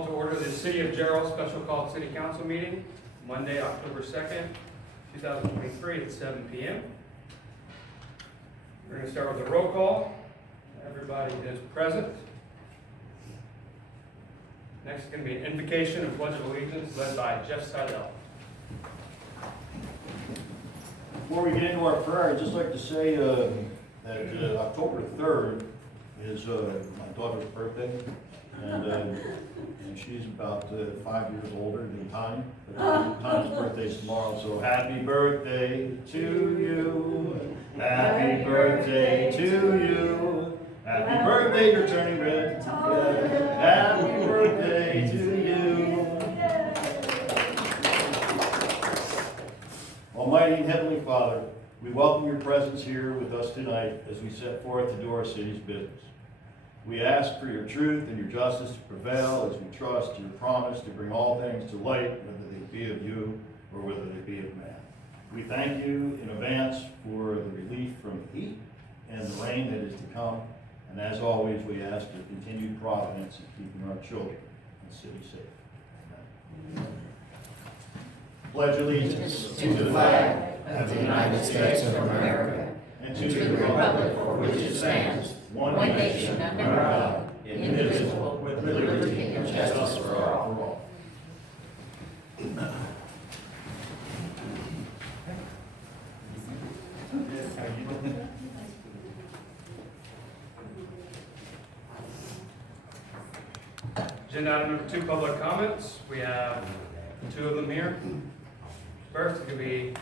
Call to order the City of Jarrell Special Call City Council meeting, Monday, October 2nd, 2023 at 7 p.m. We're going to start with a roll call. Everybody is present. Next is going to be an invocation and pledge of allegiance led by Jeff Seidel. Before we get into our prayer, I'd just like to say that October 3rd is my daughter's birthday, and she's about 5 years older than Tanya. Tanya's birthday's tomorrow, so happy birthday to you. Happy birthday to you. Happy birthday, you're turning red. Happy birthday to you. Almighty and Heavenly Father, we welcome your presence here with us tonight as we set forth to do our city's business. We ask for your truth and your justice to prevail as we trust your promise to bring all things to light, whether they be of you or whether they be of man. We thank you in advance for the relief from the heat and the rain that is to come. And as always, we ask your continued providence in keeping our children and city safe. Amen. Pledge allegiance to the flag of the United States of America and to the republic for which it stands, one nation under God, indivisible, with liberty and justice for all. Agenda item number 2, public comments. We have 2 of them here. First, it could be.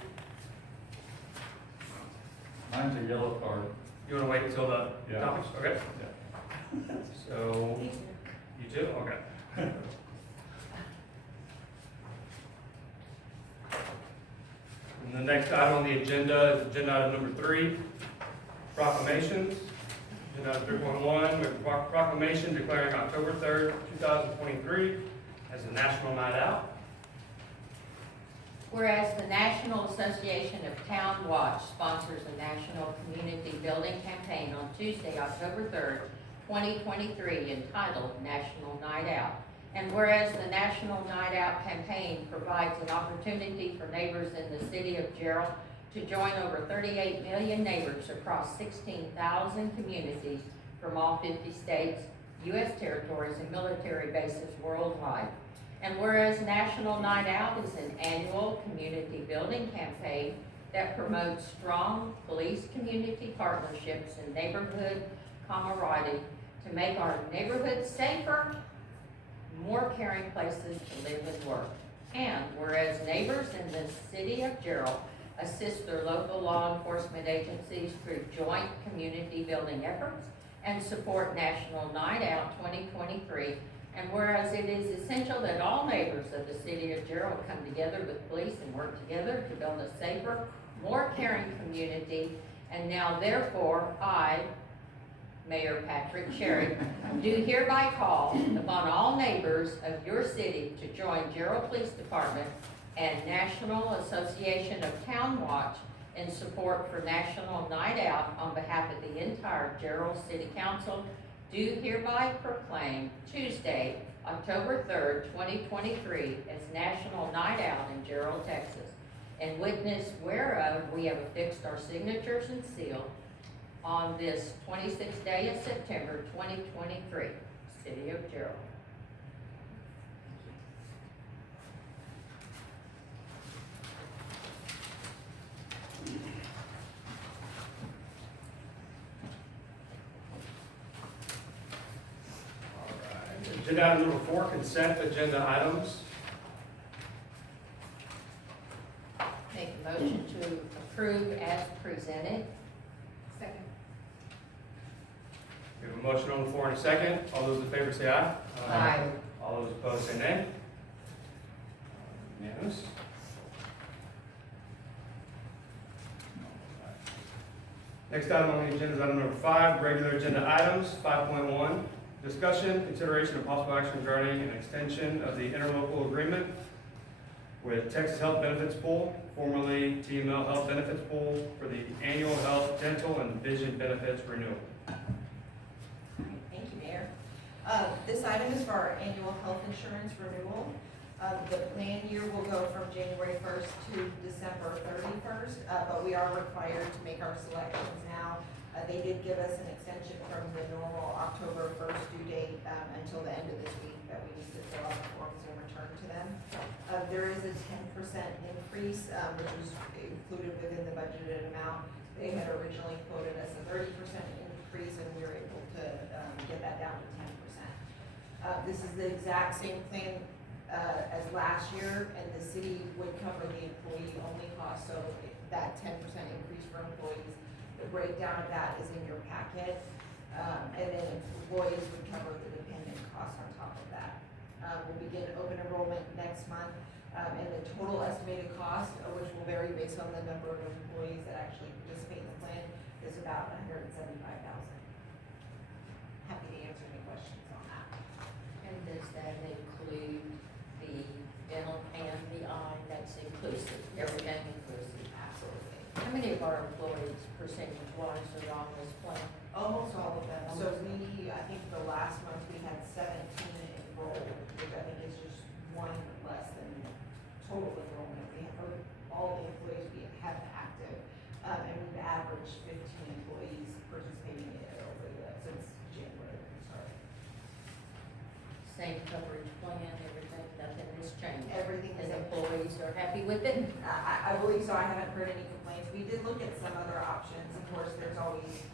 Mine's a yellow card. You want to wait until the Yeah. topics? Okay. So, you too? Okay. And the next item on the agenda is agenda item number 3, proclamations. Agenda item 3.1, we have a proclamation declaring October 3rd, 2023 as a National Night Out. Whereas the National Association of Town Watch sponsors a national community building campaign on Tuesday, October 3rd, 2023, entitled National Night Out. And whereas the National Night Out campaign provides an opportunity for neighbors in the city of Jarrell to join over 38 million neighbors across 16,000 communities from all 50 states, U.S. territories, and military bases worldwide. And whereas National Night Out is an annual community building campaign that promotes strong police-community partnerships and neighborhood camaraderie to make our neighborhoods safer, more caring places to live and work. And whereas neighbors in the city of Jarrell assist their local law enforcement agencies through joint community building efforts and support National Night Out 2023. And whereas it is essential that all neighbors of the city of Jarrell come together with police and work together to build a safer, more caring community. And now therefore, I, Mayor Patrick Sherry, do hereby call upon all neighbors of your city to join Jarrell Police Department and National Association of Town Watch in support for National Night Out on behalf of the entire Jarrell City Council. Do hereby proclaim Tuesday, October 3rd, 2023 as National Night Out in Jarrell, Texas. And witness whereof we have affixed our signatures and seal on this 26th day of September 2023, City of Jarrell. Agenda item number 4, consent agenda items. Make a motion to approve as presented. Second. We have a motion on the floor and a second. All those in favor say aye. Aye. All those opposed say nay. Unanimous. Next item on the agenda is item number 5, regular agenda items. 5.1, discussion, consideration, and possible action regarding an extension of the interlocal agreement with Texas Health Benefits Pool, formerly TML Health Benefits Pool, for the annual health, dental, and vision benefits renewal. Thank you, Mayor. This item is for our annual health insurance renewal. The plan year will go from January 1st to December 31st, but we are required to make our selections now. They did give us an extension from the normal October 1st due date until the end of this week that we need to fill out the forms and return to them. There is a 10% increase, which was included within the budgeted amount. They had originally quoted us a 30% increase, and we were able to get that down to 10%. This is the exact same plan as last year, and the city would cover the employee-only cost, so that 10% increase for employees. The breakdown of that is in your packet, and then employees would cover the dependent costs on top of that. We'll begin open enrollment next month, and the total estimated cost, which will vary based on the number of employees that actually participate in the plan, is about $175,000. Happy to answer any questions on that. And does that include the dental and the eye? That's inclusive, everything inclusive? Absolutely. How many of our employees, percentage-wise, are on this plan? Almost all of them. So I think the last month we had 17 enrolled, which I think is just one less than total enrollment. We have all the employees we have active, and we've averaged 15 employees participating in it since January when we started. Same coverage plan, everything, nothing has changed? Everything is And employees are happy with it? I believe so. I haven't heard any complaints. We did look at some other options. Of course, there's always,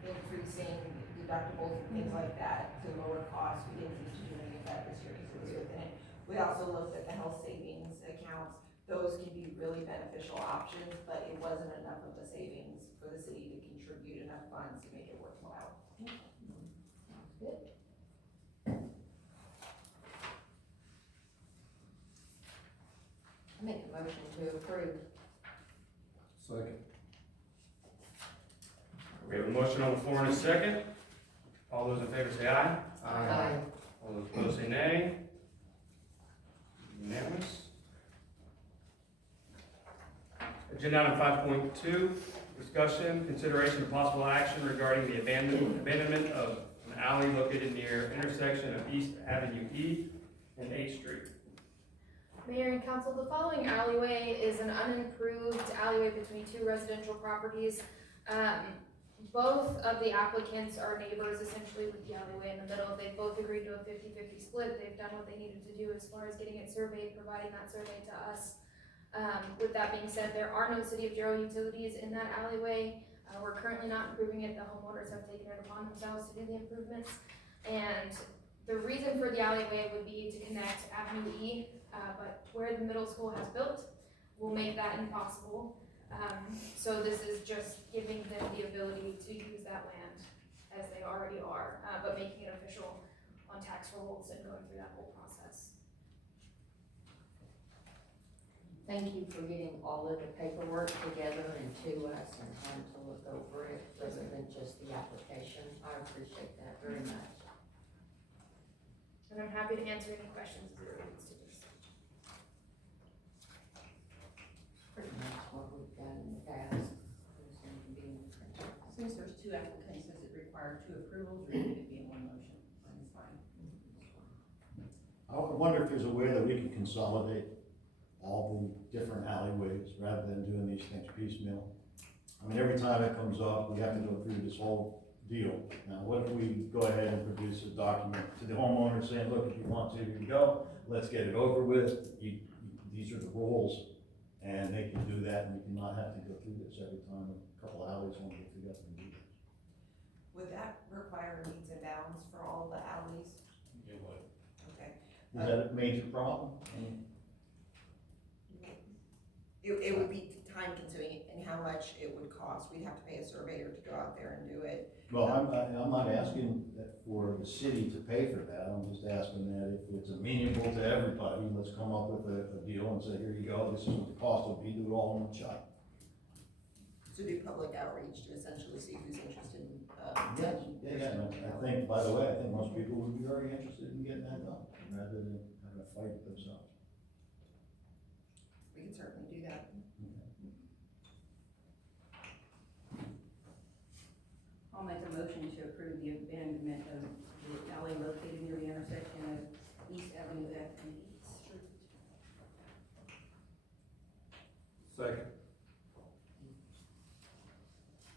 increasing deductibles and things like that to lower costs. We didn't need to do any of that this year because it was within it. We also looked at the health savings accounts. Those can be really beneficial options, but it wasn't enough of a savings for the city to contribute enough funds to make it worthwhile. Sounds good. I make a motion to approve. Second. We have a motion on the floor in a second. All those in favor say aye. Aye. All those opposed say nay. Unanimous. Agenda item 5.2, discussion, consideration, of possible action regarding the abandonment of an alley located near intersection of East Avenue E and 8th Street. Mayor and council, the following alleyway is an unimproved alleyway between two residential properties. Both of the applicants are neighbors essentially with the alleyway in the middle. They both agreed to a 50-50 split. They've done what they needed to do as far as getting it surveyed, providing that survey to us. With that being said, there are no City of Jarrell utilities in that alleyway. We're currently not improving it. The homeowners have taken it upon themselves to do the improvements. And the reason for the alleyway would be to connect Avenue E, but where the middle school has built will make that impossible. So this is just giving them the ability to use that land as they already are, but making it official on tax rolls and going through that whole process. Thank you for getting all of the paperwork together and to us and time to look over it rather than just the application. I appreciate that very much. And I'm happy to answer any questions as it relates to this. Pretty much what we've done in the past. Since there's two applicants, does it require two approvals, or can it be in one motion? That's fine. I wonder if there's a way that we can consolidate all the different alleyways rather than doing these things piecemeal. I mean, every time it comes up, we have to go through this whole deal. Now, what if we go ahead and produce a document to the homeowner saying, look, if you want to, here you go, let's get it over with. These are the rules, and they can do that, and you cannot have to go through this every time a couple alleys want to get together and do this. Would that require needs and bounds for all the alleys? It would. Okay. Is that a major problem? It would be time consuming and how much it would cost. We'd have to pay a surveyor to go out there and do it. Well, I'm not asking that for the city to pay for that, I'm just asking that if it's amenable to everybody, let's come up with a deal and say, here you go, this is what the cost will be, do it all in one shot. To do public outreach to essentially see who's interested in. Yes, yeah, I think, by the way, I think most people would be very interested in getting that done, rather than having a fight with themselves. We can certainly do that. I'll make a motion to approve the abandonment of the alley located near the intersection of East Avenue F and East Street. Second.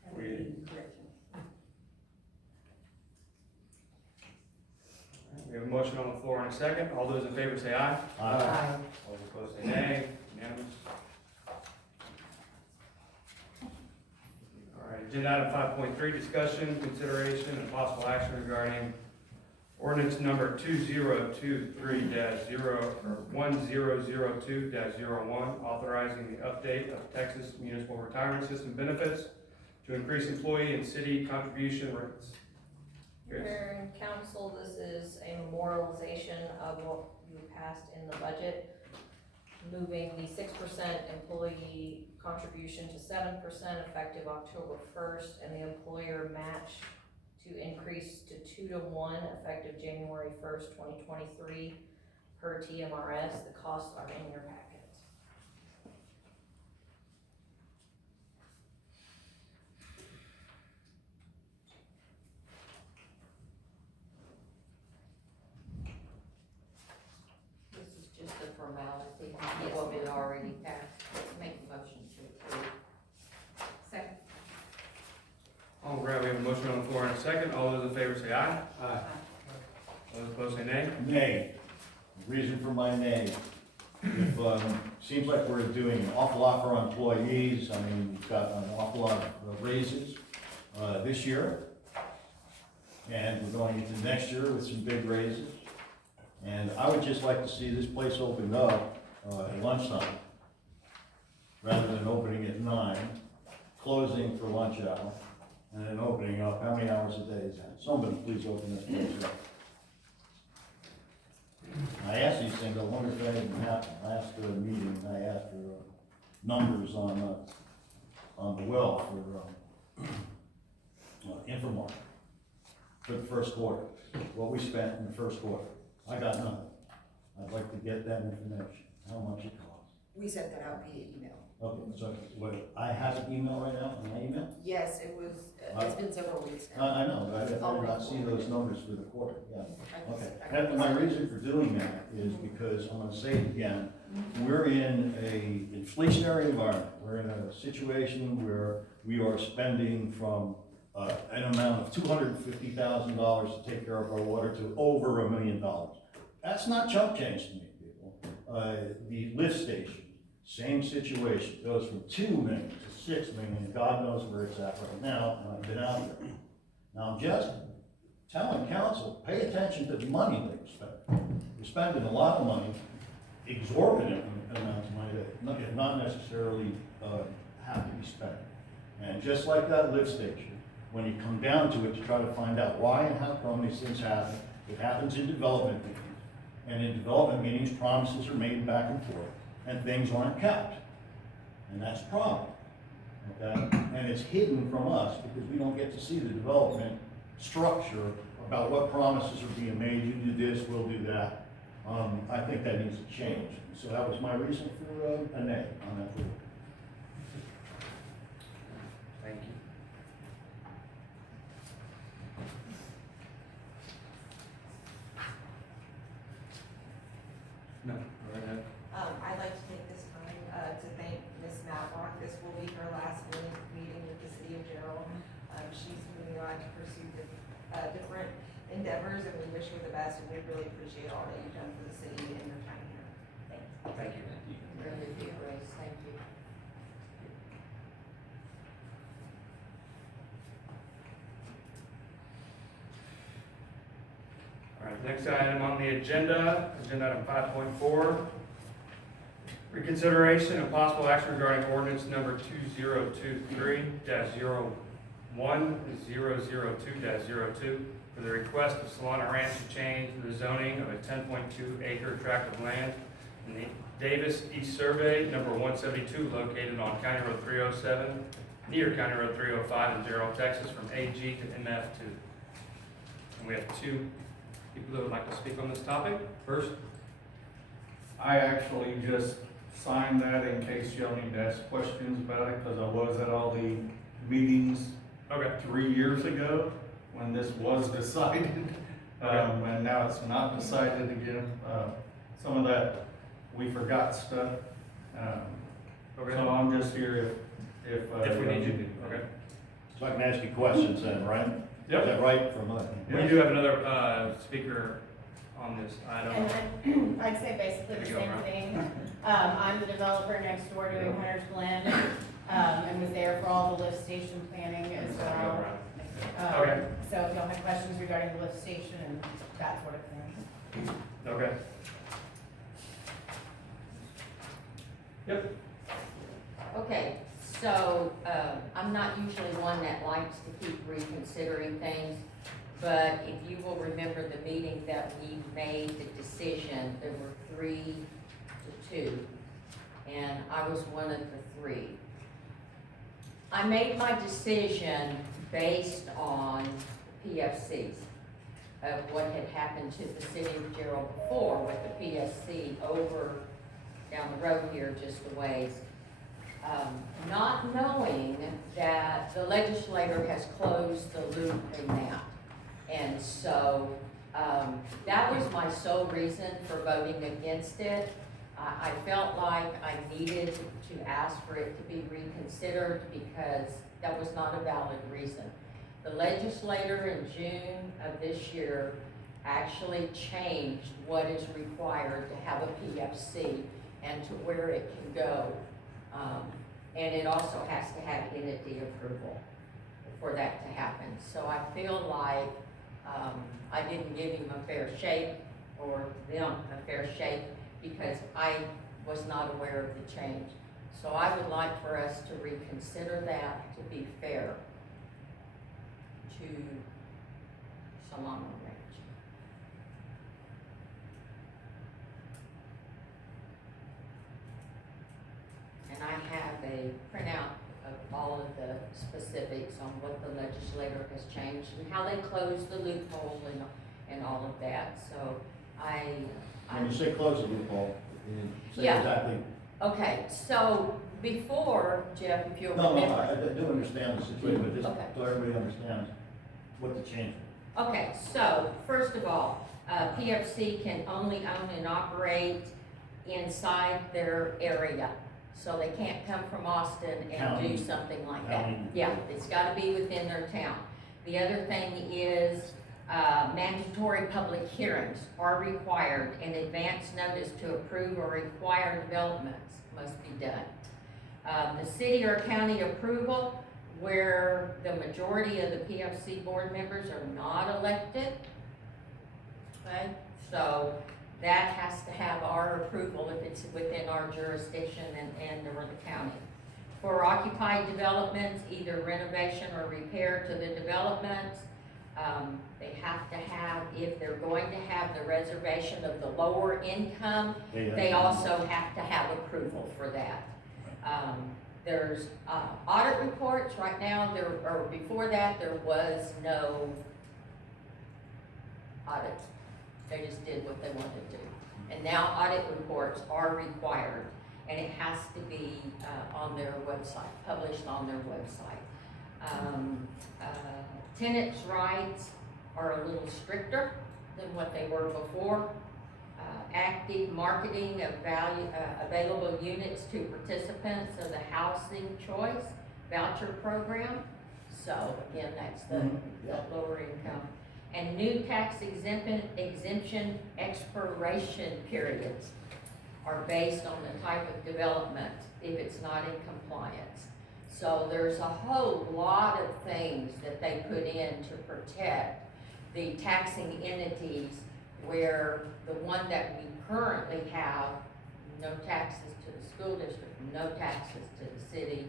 That would be correction. We have a motion on the floor and a second. All those in favor say aye. Aye. All opposed say nay. Unanimous. All right, agenda item 5.3, discussion, consideration, and possible action regarding ordinance number 2023-0, or 1002-01, authorizing the update of Texas Municipal Retirement System benefits to increase employee and city contribution rates. Chris? Mayor and council, this is a memorialization of what you passed in the budget, moving the 6% employee contribution to 7% effective October 1st, and the employer match to increase to 2-to-1 effective January 1st, 2023 per TMRS. The costs are in your packet. This is just a formality, what we already passed. Let's make a motion to approve. Second. All right, we have a motion on the floor and a second. All those in favor say aye. Aye. Those opposed say nay. Nay. Reason for my nay. If, seems like we're doing an awful lot for our employees. I mean, we've got an awful lot of raises, this year. And we're going into next year with some big raises. And I would just like to see this place opened up, at lunchtime, rather than opening at 9, closing for lunch hour, and then opening up. How many hours a day is that? Somebody please open this place up. I asked these things, I wonder if that even happened. I asked for a meeting, I asked for numbers on the well for Infomart for the first quarter, what we spent in the first quarter. I got nothing. I'd like to get that information, how much it costs. We sent that out via email. Okay, so what, I have an email right now, in my email? Yes, it was, it's been several weeks now. I know, but I did not see those numbers for the quarter, yeah. Okay, and my reason for doing that is because, I'm gonna say it again, we're in a inflationary environment. We're in a situation where we are spending from an amount of $250,000 to take care of our water to over $1 million. That's not chump change to me, people. The lift station, same situation, goes from 2 million to 6 million, God knows where it's at right now, and I've been out there. Now, I'm just telling council, pay attention to the money that we're spending. We're spending a lot of money, exorbitant amounts of money that not necessarily have to be spent. And just like that lift station, when you come down to it to try to find out why and how come these things happen, it happens in development meetings. And in development meetings, promises are made back and forth, and things aren't kept. And that's a problem, okay? And it's hidden from us because we don't get to see the development structure about what promises are being made. You do this, we'll do that. I think that needs to change. So that was my reason for a nay on that board. Thank you. No, go right ahead. I'd like to take this time, to thank Ms. Matlock. This will be her last meeting with the city of Jarrell. She's moving on to pursue different endeavors, and we wish her the best, and we really appreciate all that you've done for the city and your time here. Thanks. Thank you. Really be a raise, thank you. All right, next item on the agenda, agenda item 5.4. Reconsideration and possible action regarding ordinance number 2023-01-002-02 for the request of Solana Ranch to change the zoning of a 10.2 acre tract of land in the Davis East Survey, number 172, located on County Road 307, near County Road 305 in Jarrell, Texas, from AG to MF2. And we have two people that would like to speak on this topic. First, I actually just signed that in case y'all need to ask questions about it, because I was at all the meetings Okay, 3 years ago when this was decided. And now it's not decided again. Some of that, we forgot stuff. okay. So I'm just here if. If we need you, okay. So I can ask you questions then, right? Is Yep. that right from us? We do have another, speaker on this item. And I'd say basically the There you go, same Ron. thing. I'm the developer next door doing Hunter's Glen, and was there for all the lift station planning as well. Okay. So if y'all have questions regarding the lift station, that's what it is. Okay. Yep, Okay, so, I'm not usually one that likes to keep reconsidering things, but if you will remember the meeting that we made the decision, there were 3-2, and I was one of the 3. I made my decision based on PFCs of what had happened to the city of Jarrell before with the PSC over down the road here just a ways. Not knowing that the legislator has closed the loop in that. And so, that was my sole reason for voting against it. I felt like I needed to ask for it to be reconsidered because that was not a valid reason. The legislator in June of this year actually changed what is required to have a PFC and to where it can go. And it also has to have entity approval for that to happen. So I feel like I didn't give him a fair shake, or them a fair shake, because I was not aware of the change. So I would like for us to reconsider that to be fair to Solano Ranch. And I have a printout of all of the specifics on what the legislator has changed and how they closed the loophole and all of that. So When you say close the loophole, say Yeah. exactly. okay, so before, Jeff, if you'll No, remember. I do understand the situation, but just Okay. so everybody understands what the change was. Okay, so first of all, PFC can only own and operate inside their area. So they can't come from Austin and do County. something like that. County. Yeah, it's gotta be within their town. The other thing is, mandatory public hearings are required and advance notice to approve or require developments must be done. The city or county approval, where the majority of the PFC board members are not elected. Okay, so that has to have our approval if it's within our jurisdiction and or the county. For occupied developments, either renovation or repair to the developments, they have to have, if they're going to have the reservation of the lower income, they also have to have approval for that. There's audit reports right now, or before that, there was no audit. They just did what they wanted to. And now audit reports are required, and it has to be on their website, published on their website. Tenants' rights are a little stricter than what they were before. Active marketing of available units to participants of the housing choice voucher program. So again, that's the lower income. And new tax exemption expiration periods are based on the type of development if it's not in compliance. So there's a whole lot of things that they put in to protect the taxing entities, where the one that we currently have, no taxes to the school district, no taxes to the city,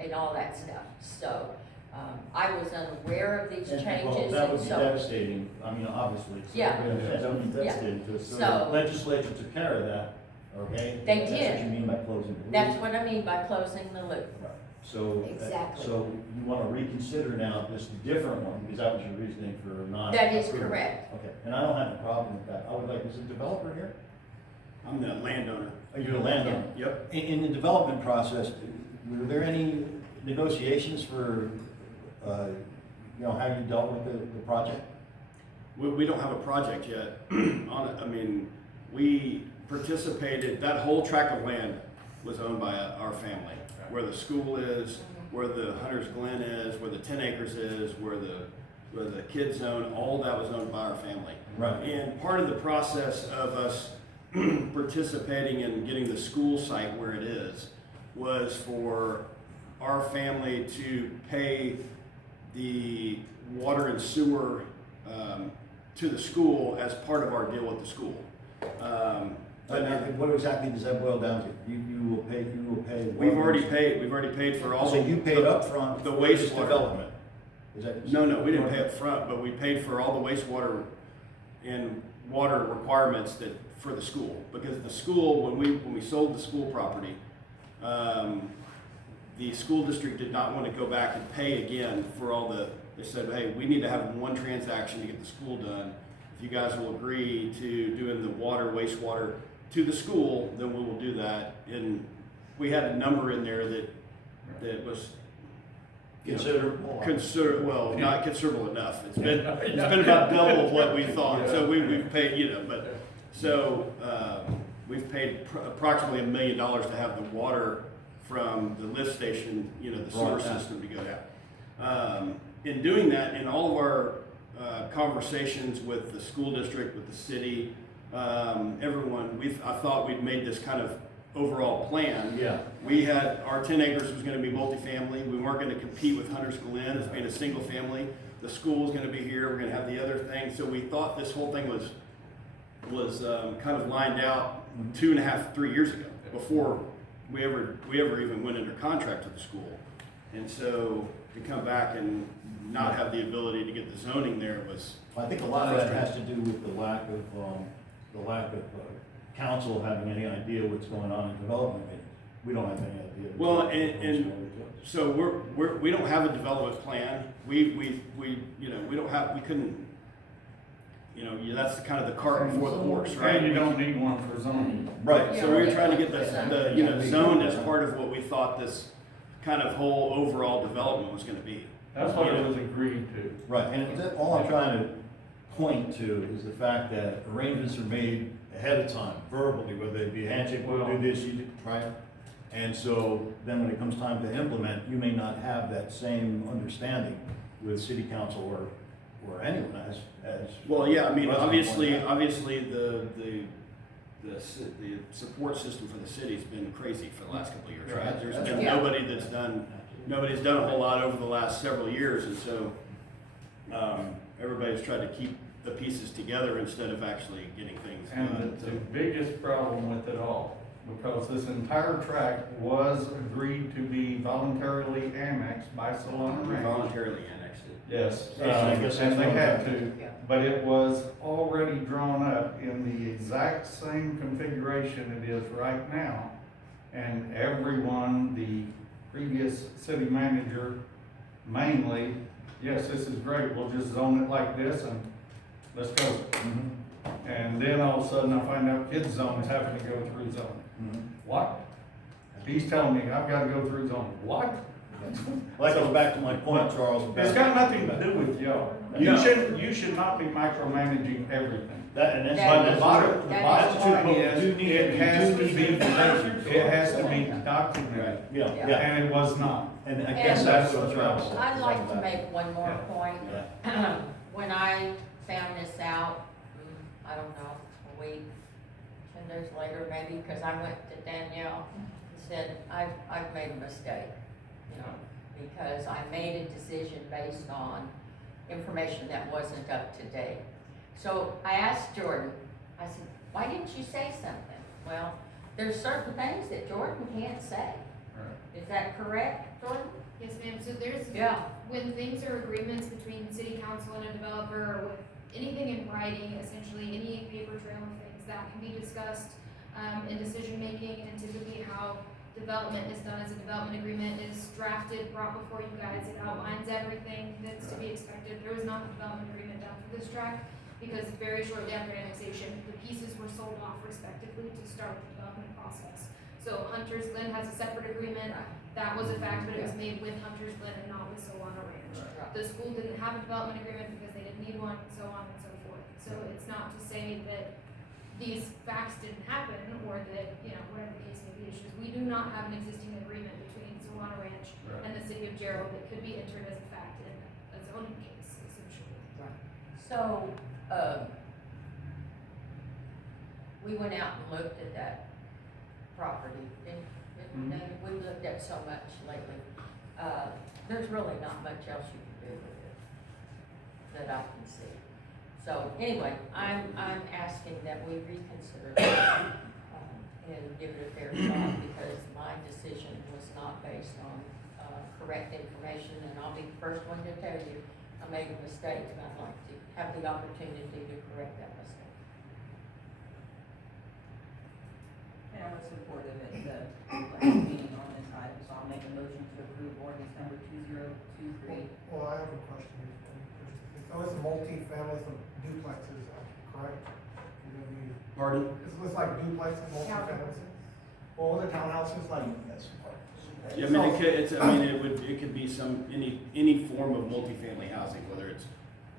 and all that stuff. So I was unaware of these Well, changes, that would and be so, devastating, I mean, obviously. So Yeah. everybody understands that would be Yeah. devastating to us. So So- the legislature took care of that, okay? They That's did. what you mean by closing the loop. that's what I mean by closing the loop. Right. So, Exactly. so you want to reconsider now this different one, because that was your reasoning for not. That is approving. correct. Okay, and I don't have a problem with that. I would like, is the developer here? I'm the landowner. Are you the landowner? Yep. In the development process, were there any negotiations for, how you dealt with the project? We don't have a project yet on it. I mean, we participated, that whole tract of land was owned by our family. Where the school is, where the Hunter's Glen is, where the 10 acres is, where the kids zone, all that was owned by our family. Right. And part of the process of us participating in getting the school site where it is was for our family to pay the water and sewer to the school as part of our deal with the school. What exactly does that boil down to? You will pay. We've already paid for all. So you paid up front the for this wastewater development? Is that? No, we didn't pay up front, but we paid for all the wastewater and water requirements for the school. Because the school, when we sold the school property, the school district did not want to go back and pay again for they said, hey, we need to have one transaction to get the school done. If you guys will agree to doing the water, wastewater to the school, then we will do that. And we had a number in there that was Considerable. Well, not considerable enough. It's been about double what we thought. So we've paid, we've paid approximately $1 million to have the water from the lift station, the sewer system to go down. In doing that, in all of our conversations with the school district, with the city, everyone, I thought we'd made this kind of overall plan. Yeah. We had, our 10 acres was gonna be multifamily. We weren't gonna compete with Hunter's Glen as being a single family. The school was gonna be here, we're gonna have the other thing. So we thought this whole thing was kind of lined out 2.5, 3 years ago, before we ever even went under contract with the school. And so to come back and not have the ability to get the zoning there was. I think a lot of that has to do with the lack of council having any idea what's going on in development meetings. We don't have any idea. Well, and so we don't have a development plan. We couldn't, that's the kind of the cart before the horse, right? And you don't need one for zoning. Right, so we were trying to get the zone as part of what we thought this kind of whole overall development was gonna be. That's what it was agreed to. Right, and all I'm trying to point to is the fact that arrangements are made ahead of time, verbally, whether it be a handshake, we'll do this, you do, right? And so then when it comes time to implement, you may not have that same understanding with city council or anyone as. Well, yeah, I mean, President obviously the support system for the city's been crazy for the last couple of years, right? Right. There's That's been right. nobody's done a whole lot over the last several years, and so everybody's tried to keep the pieces together instead of actually getting things And done. the biggest problem with it all, because this entire tract was agreed to be voluntarily annexed by Solana We Ranch. voluntarily annexed it. Yes, I guess that's and they what had I'm to, but it was already drawn up in the exact same configuration it is right now. And everyone, the previous city manager mainly, yes, this is great, we'll just zone it like this and let's go. Mhm. And then all of a sudden I find out kids zones having to go through zoning. Mhm. What? He's telling me I've gotta go through zoning. What? Well, that goes back to my point, Charles. It's got nothing to do with y'all. No. You should not be micromanaging everything. And But the bottom that's line true, but is, we do need- it has to we do be, need information. it has to be documented, Yeah, Yeah. yeah, and it was not. and I guess that's what I'm trying to say. I'd like to make one more Yeah. point. Yeah. When I found this out, I don't know, a week, 10 days later maybe, because I went to Danielle and said, I've made a mistake, because I made a decision based on information that wasn't up to date. So I asked Jordan, I said, why didn't you say something? Well, there's certain things that Jordan can't say. Is that correct, Jordan? Yes, ma'am, so there's, Yeah. when things are agreements between city council and a developer, or with anything in writing, essentially any paper trail of things that can be discussed in decision-making, and typically how development is done as a development agreement is drafted, brought before you guys. It outlines everything that's to be expected. There was not a development agreement done for this tract, because very shortly after annexation, the pieces were sold off respectively to start the development process. So Hunter's Glen has a separate agreement, that was a fact, but it was made with Hunter's Glen and not with Solana Ranch. The school didn't have a development agreement because they didn't need one, so on and so forth. So it's not to say that these facts didn't happen, or that, you know, whatever the case may be, it's just, we do not have an existing agreement between Solana Ranch and the city of Jarrell that could be entered as a fact in a zoning case, essentially. So, we went out and looked at that property, and we looked at so much lately. There's really not much else you can do with it that I can see. So anyway, I'm asking that we reconsider that, and give it a fair shot, because my decision was not based on, correct information, and I'll be the first one to tell you I made a mistake, and I'd like to have the opportunity to correct that mistake. And I was supportive at the last meeting on this item, so I'll make a motion to approve ordinance number 2023. Well, I have a question. So it's multi-family, some duplexes, correct? Pardon? It's like duplexes, multi-families? Well, the townhouses, like, yes. Yeah, I mean, it could be any form of multifamily housing, whether it's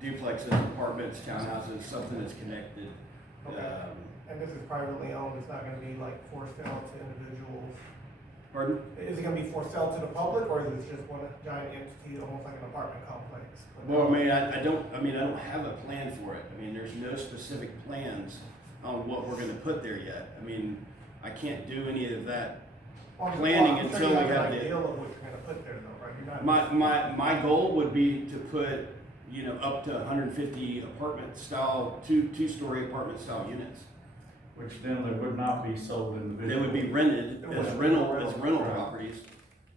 duplexes, apartments, townhouses, something that's connected. Okay. And this is privately owned, it's not gonna be like for sale to individuals? Pardon? Is it gonna be for sale to the public, or is it just one giant entity, almost like an apartment complex? Well, I mean, I don't have a plan for it. I mean, there's no specific plans on what we're gonna put there yet. I mean, I can't do any of that planning I'm sure until you we have have an the. idea of what you're gonna put there though, right? You're not- My goal would be to put, you know, up to 150 apartment style, two-story apartment style units. Which then they would not be sold individually. They would be rented as rental Right. properties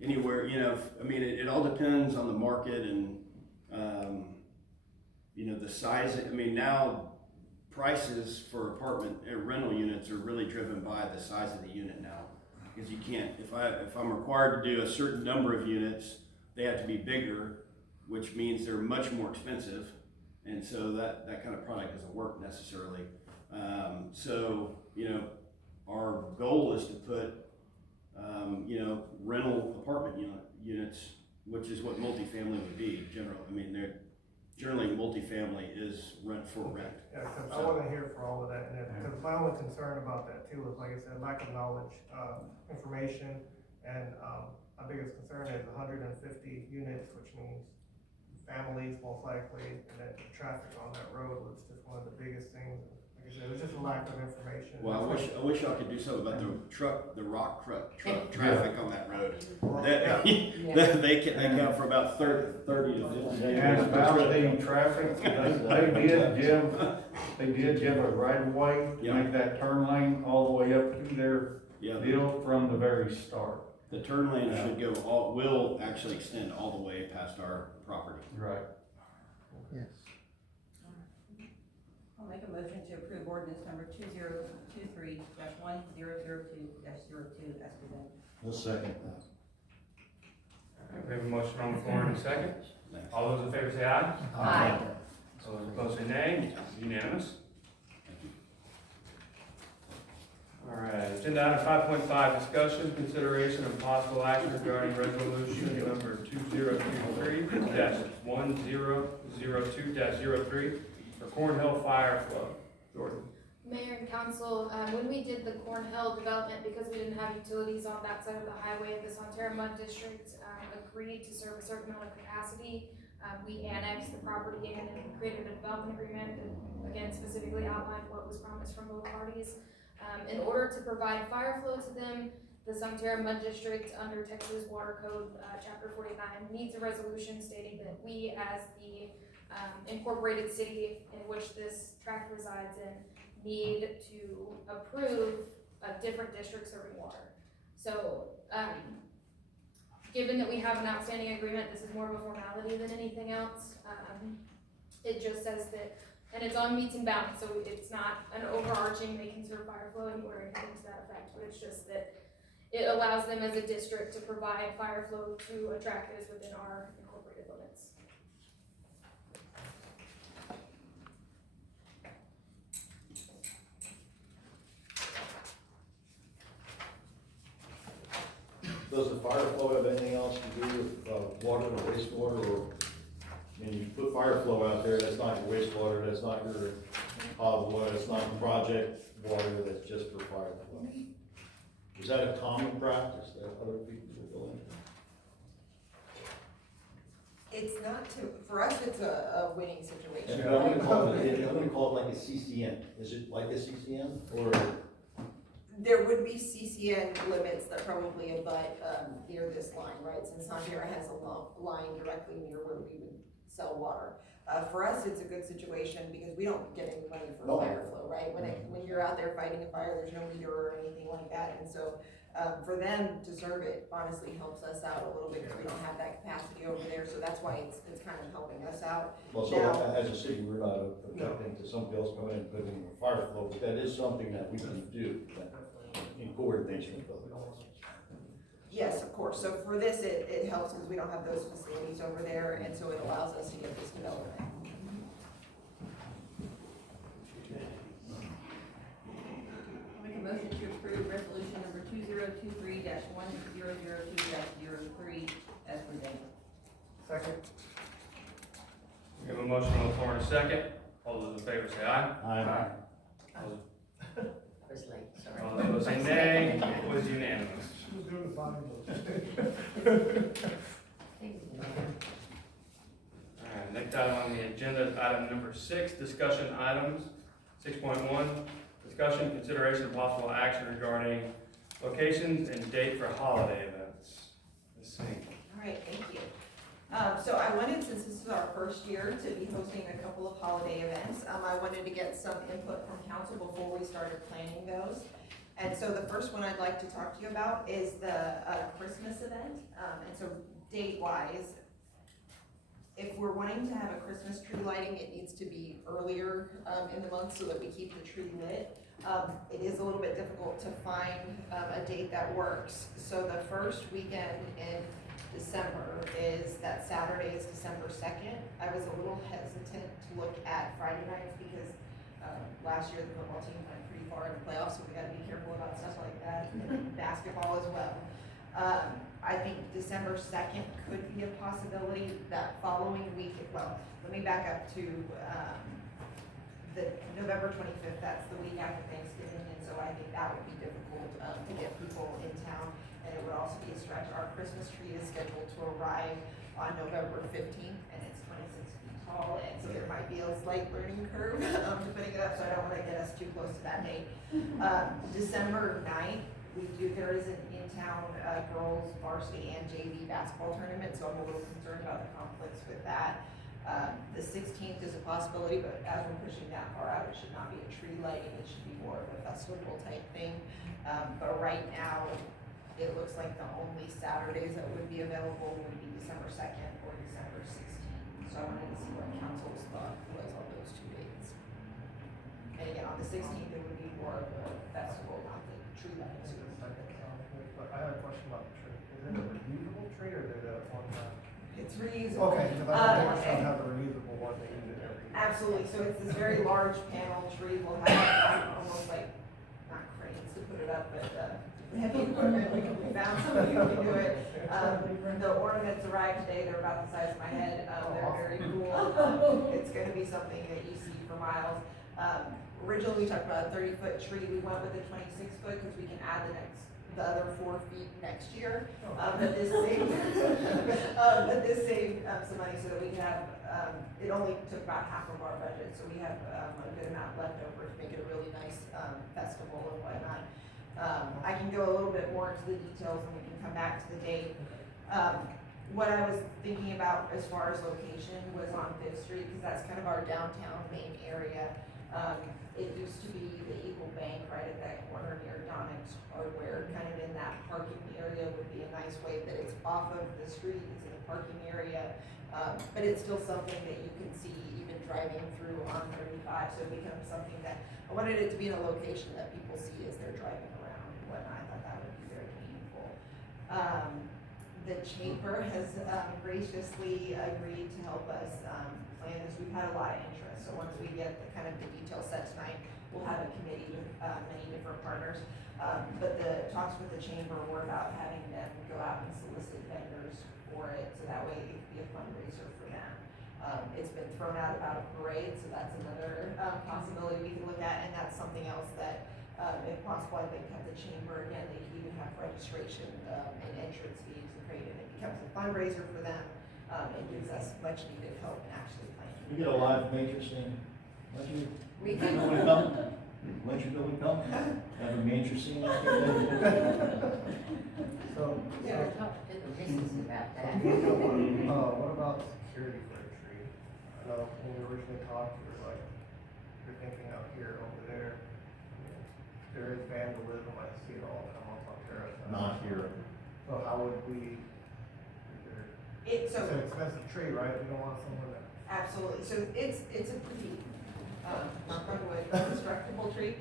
anywhere, you know, I mean, it all depends on the market and, you know, the size, I mean, now prices for apartment rental units are really driven by the size of the unit now. Because you can't, if I'm required to do a certain number of units, they have to be bigger, which means they're much more expensive. And so that kind of product doesn't work necessarily. So, you know, our goal is to put, you know, rental apartment units, which is what multifamily would be generally. I mean, they're generally multifamily is rent for rent. Yeah, because I wasn't here for all of that, and because my only concern about that too is, like I said, lack of knowledge, information, and, my biggest concern is 150 units, which means families most likely, and then traffic on that road was just one of the biggest things. Like I said, it was just a lack of information. Well, I wish I could do something about the rock truck traffic on that road. Yeah. They count for about 30 to 50. And about the traffic, they did give a right of way to Yeah. make that turn lane all the way up to their Yeah, deal from the very start. the turn lane will actually extend all the way past our property. Right. I'll make a motion to approve ordinance number 2023-1002-02 as presented. We'll second that. We have a motion on the floor in a second. Thanks. All those in favor say aye. Aye. All those opposed say nay. Unanimous. All right, agenda item 5.5, discussion, consideration, and possible action regarding resolution number 2023-1002-03 for Cornhill Fire Flow. Jordan. Mayor and council, when we did the Cornhill development, because we didn't have utilities on that side of the highway, the Sonterra Mud District agreed to serve a certain amount of capacity. We annexed the property in and created a development agreement that, again, specifically outlined what was promised from both parties. In order to provide fire flow to them, the Sonterra Mud District, under Texas Water Code, Chapter 49, needs a resolution stating that we, as the incorporated city in which this tract resides in, need to approve a different district serving water. So, given that we have an outstanding agreement, this is more of a formality than anything else. It just says that, and it's on meets and bounds, so it's not an overarching, they can serve fire flow anywhere or anything to that effect, but it's just that it allows them as a district to provide fire flow to a tract that is within our incorporated limits. Does the fire flow have anything else to do with, water or wastewater, or, I mean, you put fire flow out there, that's not your wastewater, that's not your, water, that's not your project water, that's just for fire flow? Is that a common practice that other people are doing? It's not to, for us, it's a winning And situation. I'm gonna call it like a CCN, is it like a CCN, or? There would be CCN limits that probably abut, near this line, right? Since Sandera has a line directly near where we would sell water. For us, it's a good situation because we don't get any money for No. fire flow, right? When you're out there fighting a fire, there's no meter or anything like that. And so, for them to serve it honestly helps us out a little bit because we don't have that capacity over there. So that's why it's kind of helping us out. Well, so Now- as a city, we're not objecting to somebody else coming in and putting in a fire flow, but that is something that we can do in coordination with other places. Yes, of course. So for this, it helps because we don't have those facilities over there, and so it allows us to get this development. I'll make a motion to approve resolution number 2023-1002-03 as presented. Second. We have a motion on the floor in a second. All those in favor say aye. Aye. All I was late, sorry. all those say nay. It was unanimous. Who's doing the bottom Alright, next item on the agenda is item number 6, discussion items. 6.1, discussion, consideration, and possible action regarding locations and date for holiday events. Ms. Singh. All right, thank you. So I wanted, since this is our first year, to be hosting a couple of holiday events. I wanted to get some input from council before we started planning those. And so the first one I'd like to talk to you about is the Christmas event. And so date-wise, if we're wanting to have a Christmas tree lighting, it needs to be earlier in the month so that we keep the tree lit. It is a little bit difficult to find a date that works. So the first weekend in December is, that Saturday is December 2nd. I was a little hesitant to look at Friday nights because last year the football team went pretty far in the playoffs, so we gotta be careful about stuff like that, and basketball as well. I think December 2nd could be a possibility. That following week, well, let me back up to the November 25th, that's the week after Thanksgiving, and so I think that would be difficult to get people in town, and it would also be a stretch. Our Christmas tree is scheduled to arrive on November 15th, and it's 26 feet tall, and so there might be a slight learning curve to putting it up, so I don't want to get us too close to that date. December 9th, there is an in-town girls varsity and JV basketball tournament, so I'm a little concerned about the conflicts with that. The 16th is a possibility, but as we're pushing that far out, it should not be a tree lighting, it should be more of a festival type thing. But right now, it looks like the only Saturdays that would be available would be December 2nd or December 16th. So I wanted to see what council's thought was on those two dates. And again, on the 16th, it would be more of a festival, not the tree lighting. But I have a question about the tree. Is it a reusable tree or is it a one-time? It's reusable. Okay, because I don't have the reusable one, they use it every year. Absolutely, so it's this very large panel tree, we'll have almost like, not cranes to put it up, but, heavy equipment, we found somebody who can do it. The ornaments arrived today, they're about the size of my head, they're very cool. It's gonna be something that you see for miles. Originally, we talked about a 30-foot tree, we went with a 26-foot, because we can add the other 4 feet next year. But this saved, some money so that we can have, it only took about half of our budget, so we have a good amount left over to make it a really nice festival and whatnot. I can go a little bit more into the details and we can come back to the date. What I was thinking about as far as location was on 5th Street, because that's kind of our downtown main area. It used to be the Eagle Bank right at that corner near Donnick's Hardware, kind of in that parking area would be a nice way that it's off of the street, it's in the parking area. But it's still something that you can see even driving through on 35, so it becomes something that, I wanted it to be in a location that people see as they're driving around and whatnot. I thought that would be very meaningful. The chamber has graciously agreed to help us plan is we've had a lot of interest. So once we get the kind of the details set tonight, we'll have a committee with, many different partners. But the talks with the chamber were about having them go out and solicit vendors for it, so that way it could be a fundraiser for them. It's been thrown out about a parade, so that's another, possibility we can look at, and that's something else that, if possible, I think at the chamber, again, they could even have registration, and entrance fees and create, and it becomes a fundraiser for them, and gives us much needed help in actually planning. You get a live matrix thing, let you, We you know we come, let you know we come, have a matrix scene out there. So, Yeah, talk to the business about that. what about security for a tree? I know when we originally talked, we were like, you're thinking out here, over there. I mean, there is vandalism, I see it all the time on Top Terrace. Not here. So how would we, it's So, an expensive tree, right? We don't want someone that. absolutely, so it's a pretty, knock on wood, constructible tree.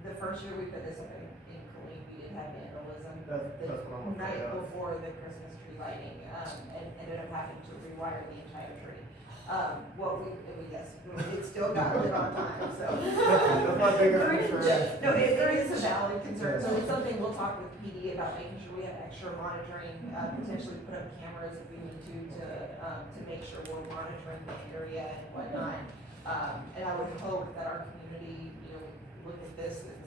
The first year we put this up in Colleen, we did have vandalism. That's what I'm The night afraid of. before the Christmas tree lighting, and ended up having to rewire the entire tree. Yes, it still got lit on time, so. That's my biggest concern. No, it is a valid concern, so it's something we'll talk with PD about, making sure we have extra monitoring, potentially put up cameras if we need to make sure we're monitoring the area and whatnot. And I would hope that our community, look at this and,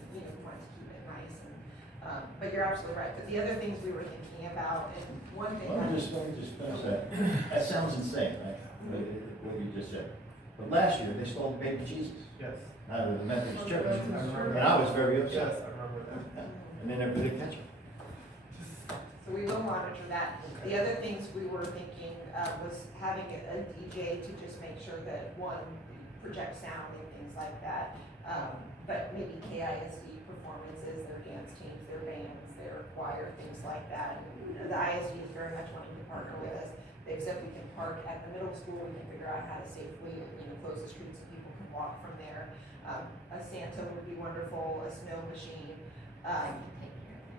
wants to keep it nice and, but you're absolutely right. But the other things we were thinking about, and one thing. Let me just finish that. That sounds insane, right? What you just said. But last year, they stole the baby Jesus Yes. out of the Methodist church. I remember. And I was very Yes, upset. I remember that. And they never did catch him. So we will monitor that. The other things we were thinking, was having a DJ to just make sure that, one, project sound and things like that. But maybe KISD performances, their dance teams, their bands, their choir, things like that. And the ISD is very much wanting to partner with us. They've said we can park at the middle school, we can figure out how to safely, close the streets so people can walk from there. A Santa would be wonderful, a snow machine.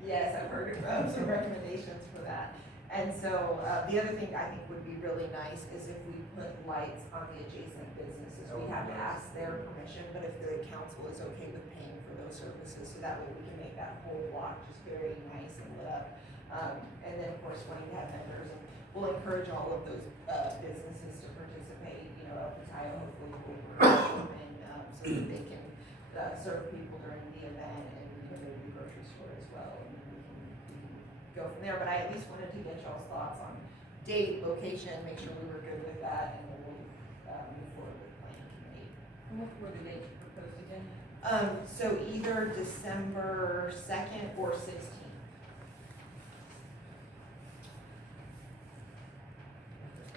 Yes, I've heard some recommendations for that. And so, the other thing I think would be really nice is if we put lights on the adjacent businesses. We have to ask their permission, but if the council is okay with paying for those services, so that way we can make that whole block just very nice and lit up. And then, of course, wanting to have vendors, and we'll encourage all of those, businesses to participate, up to Tahoe, hopefully, and, so that they can, serve people during the event, and maybe the grocery store as well. And we can go from there, but I at least wanted to get y'all's thoughts on date, location, make sure we were good with that, and then we'll, move forward with the planning committee. And what were the dates proposed again? So either December 2nd or 16th.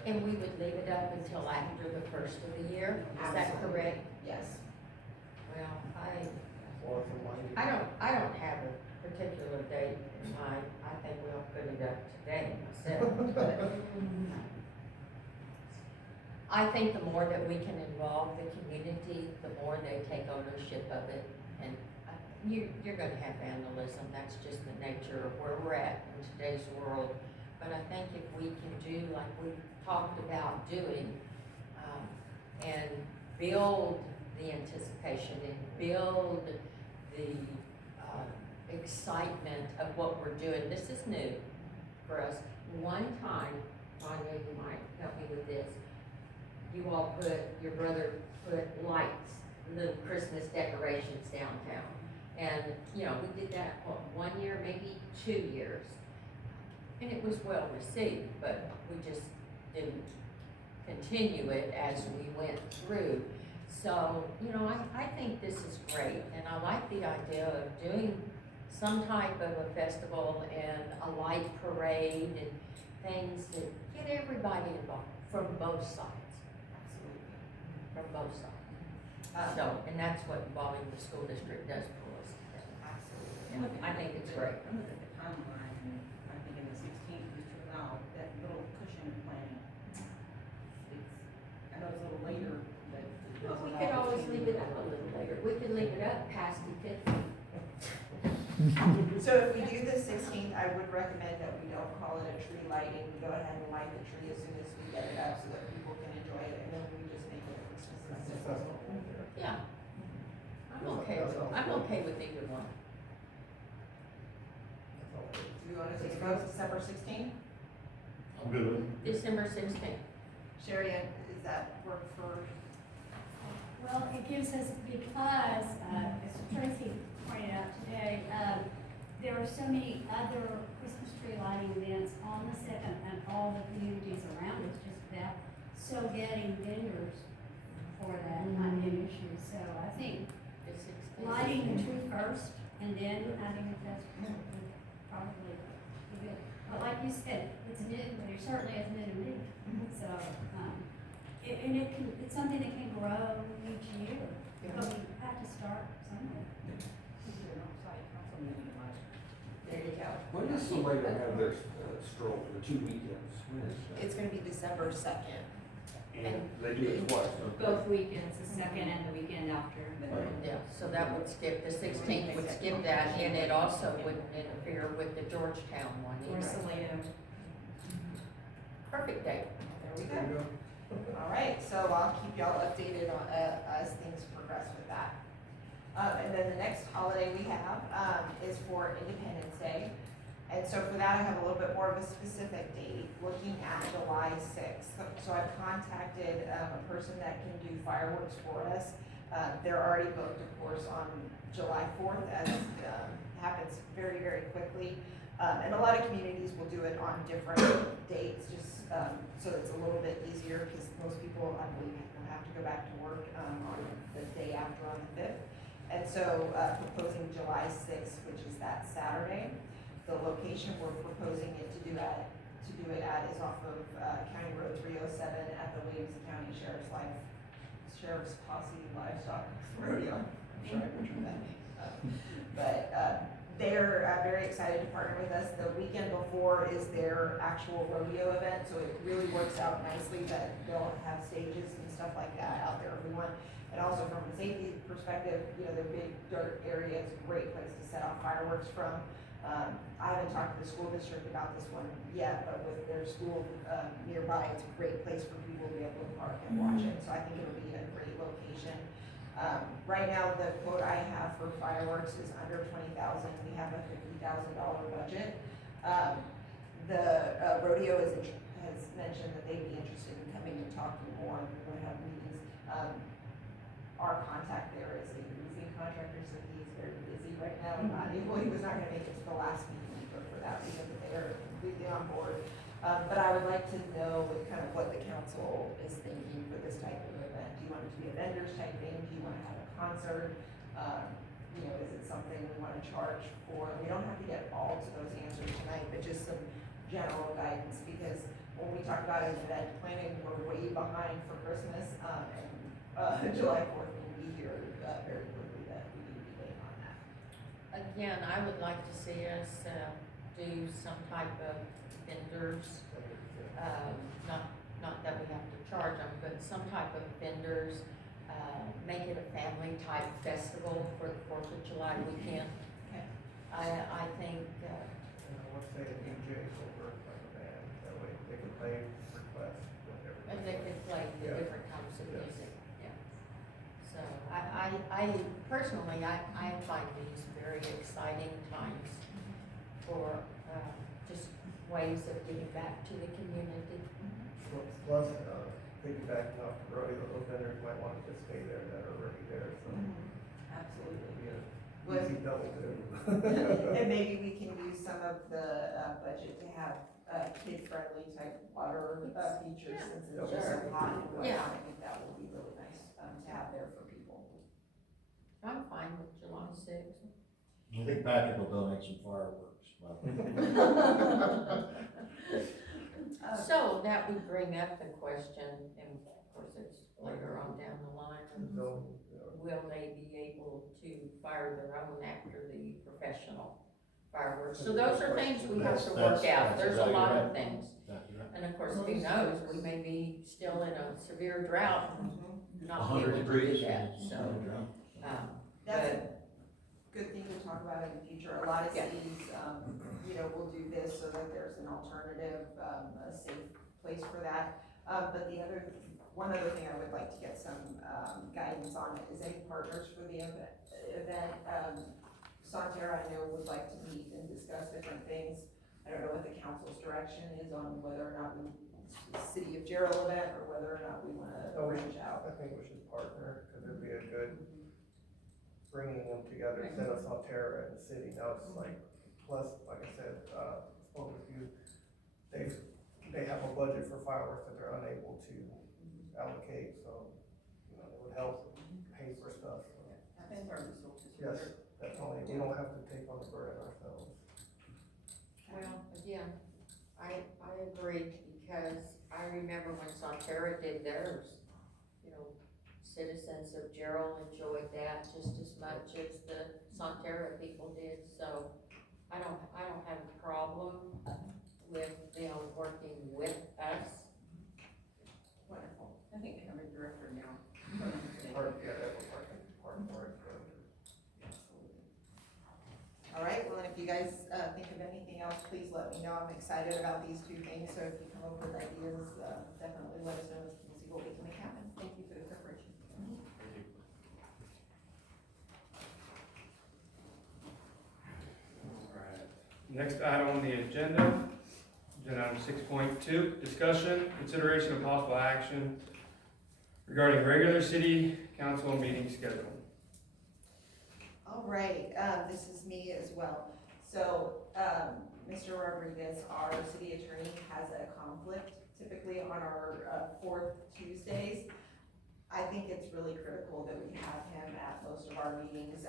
And we would leave it up until after the first of the year, is that Absolutely. correct? Yes. Well, Or if we want to- I don't have a particular date in mind. I think we'll put it up today myself, but I think the more that we can involve the community, the more they take ownership of it. And you're gonna have vandalism, that's just the nature of where we're at in today's world. But I think if we can do like we talked about doing, and build the anticipation and build the, excitement of what we're doing. This is new for us. One time, Tanya, you might help me with this. Your brother put lights, little Christmas decorations downtown. And, we did that, 1 year, maybe 2 years. And it was well received, but we just didn't continue it as we went through. So, I think this is great, and I like the idea of doing some type of a festival and a light parade and things that get everybody involved from both sides. Absolutely. From both sides. So, and that's what involving the school district does for us. Absolutely. And I think it's great. I'm looking at the timeline, and I'm thinking the 16th is too loud, that little cushion planning. I know it's a little later, but. But we could always leave it up a little later. We could leave it up past the 15th. So if we do the 16th, I would recommend that we don't call it a tree lighting. We go ahead and light the tree as soon as we get it up so that people can enjoy it, and then we just make it a Christmas festival. Yeah. I'm okay with either one. Do you want to take a vote, December 16th? I'm good with it. December 16th. Sherry, is that work for? Well, it gives us, because, as Tracy pointed out today, there are so many other Christmas tree lighting events on the 2nd and all the communities around us just about. So getting vendors for that might be an issue. So I think The 16th. lighting the tree first and then having a festival would probably be good. But like you said, it's new, but it certainly has been a me. So, it's something that can grow each year, but we have to start somewhere. There you go. When does Salado have their stroll, the 2 weekends? When is that? It's gonna be December 2nd. And they do it twice, okay. Both weekends, the second and the weekend after. Yeah, so that would skip, the 16th would skip that, and it also wouldn't interfere with the Georgetown one Or either. Salado. Perfect date. There we go. All right, so I'll keep y'all updated on, as things progress with that. And then the next holiday we have, is for Independence Day. And so for that, I have a little bit more of a specific date, looking at July 6th. So I've contacted, a person that can do fireworks for us. They're already booked, of course, on July 4th, as, happens very, very quickly. And a lot of communities will do it on different dates, just, so it's a little bit easier, because most people, I believe, will have to go back to work, on the day after, on the 5th. And so, proposing July 6th, which is that Saturday. The location we're proposing it to do it at is off of, County Road 307 at the Williamson County Sheriff's Posse Livestock Rodeo. I'm sure I butchered that name. But they're very excited to partner with us. The weekend before is their actual rodeo event, so it really works out nicely that they'll have stages and stuff like that out there for everyone. And also from a safety perspective, their big dirt area is a great place to set off fireworks from. I haven't talked to the school district about this one yet, but with their school nearby, it's a great place for people to be able to park and watch it. So I think it'll be a great location. Right now, the quote I have for fireworks is under $20,000. We have a $50,000 budget. The rodeo has mentioned that they'd be interested in coming and talking more, and we're going to have meetings. Our contact there is a roofing contractor, so he's very busy right now. He was not gonna make it to the last meeting we took for that because they are completely on board. But I would like to know kind of what the council is thinking for this type of event. Do you want it to be a vendors type thing? Do you wanna have a concert? Is it something we wanna charge for? We don't have to get all to those answers tonight, but just some general guidance, because when we talk about event planning, we're way behind for Christmas, and July 4th will be here very quickly, that we need to be waiting on that. Again, I would like to see us do some type of vendors, not that we have to charge them, but some type of vendors, make it a family type festival for the 4th of July weekend. Okay. I think, Let's say a DJ over like a band, that way they can play requests, whatever. and they could play the Yeah. different types of Yes. music, yeah. So I personally, I find these very exciting times for, just ways of giving back to the community. Plus, piggybacking off the rodeo, those vendors might want to just stay there that are already there, so. Absolutely. Yeah. Easy double too. And maybe we can use some of the budget to have kid-friendly type water features, since it's just so hot and whatnot. Yeah. I think that will be really nice to have there for people. I'm fine with July 6th. I think Patrick will donate some fireworks. So that would bring up the question, and of course it's later on down the line, So, will they be able to fire their own after the professional fireworks? So those are things we have to work out. There's a lot of things. And of course, who knows, we may be still in a severe drought and not be able to do that, so. That's But a good thing to talk about in the future. A lot of diocese, will do this so that there's an alternative, a safe place for that. But one other thing I would like to get some, guidance on is any partners for the event. Santerre, I know, would like to meet and discuss different things. I don't know what the council's direction is on whether or not City of Jarrell event, or whether or not we wanna branch out. I think we should partner, cause it'd be a good bringing them together, instead of Santerre and the city. Now it's like, plus, like I said, spoke with you, they have a budget for fireworks that they're unable to allocate, so, it would help pay for stuff. So. Yes, definitely, we don't have to take on the burden ourselves. Well, again, I agree, because I remember when Santerre did theirs, citizens of Jarrell enjoyed that just as much as the Santerre people did, so I don't have a problem with them working with us. Wonderful. I think they have a director now. All right, well, and if you guys, think of anything else, please let me know. I'm excited about these two things, so if you come up with ideas, definitely let us know, so we can see what we can make happen. Thank you for the preparation. Next item on the agenda item 6.2, discussion, consideration of possible action regarding regular city council meeting schedule. All right, this is me as well. So, Mr. Rodriguez, our city attorney, has a conflict typically on our fourth Tuesdays. I think it's really critical that we have him at most of our meetings,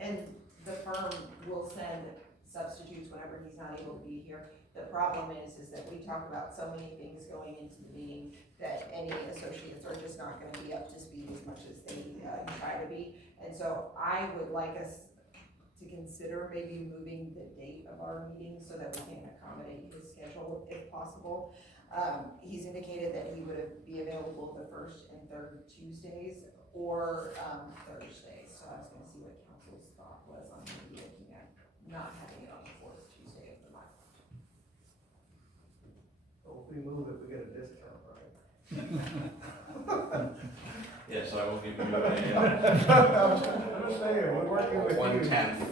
and the firm will send substitutes whenever he's not able to be here. The problem is that we talk about so many things going into the meeting that any associates are just not gonna be up to speed as much as they try to be. And so I would like us to consider maybe moving the date of our meeting so that we can accommodate his schedule if possible. He's indicated that he would be available the first and third Tuesdays or Thursdays. So I was gonna see what council's thought was on maybe looking at not having it on the fourth Tuesday of the month. So if we move it, we get a discount, right? Yes, I will give you a, I'm just saying, we're working with you. 1/10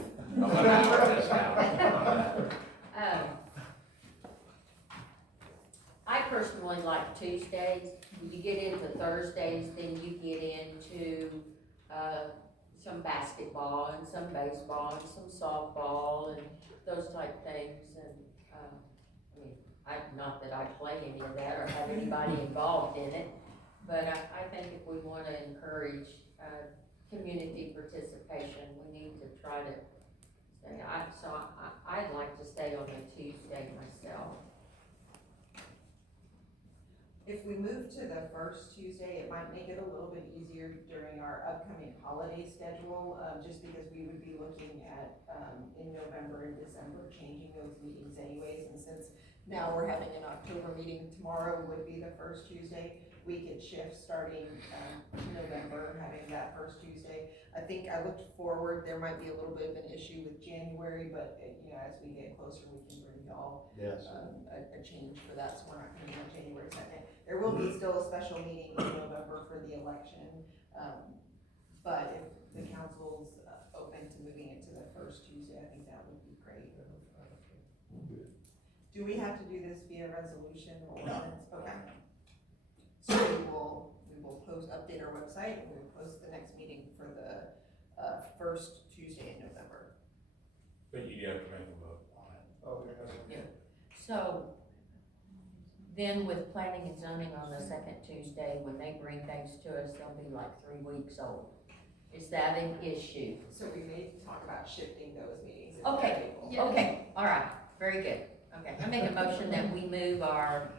of an hour discount. I personally like Tuesdays. You get into Thursdays, then you get into, some basketball and some baseball and some softball and those type things. And, not that I play any of that or have anybody involved in it, but I think if we wanna encourage, community participation, we need to try to stay, I'd like to stay on a Tuesday myself. If we move to the first Tuesday, it might make it a little bit easier during our upcoming holiday schedule, just because we would be looking at, in November and December, changing those meetings anyways, and since now we're having an October meeting, tomorrow would be the first Tuesday, we could shift starting, November, having that first Tuesday. I think I looked forward, there might be a little bit of an issue with January, but, as we get closer, we can bring y'all Yes. a change for that, so we're not gonna be on January 2nd. There will be still a special meeting in November for the election, but if the council's open to moving it to the first Tuesday, I think that would be great. Do we have to do this via resolution or ordinance? Okay. So we will update our website, and we'll post the next meeting for the first Tuesday in November. But you have to make a vote on it. Oh, yeah. So, then with planning and zoning on the second Tuesday, when they bring things to us, they'll be like 3 weeks old. Is that an issue? So we may talk about shifting those meetings. if Okay, they're able. Yeah. okay, all right, very good. Okay, I make a motion that we move our,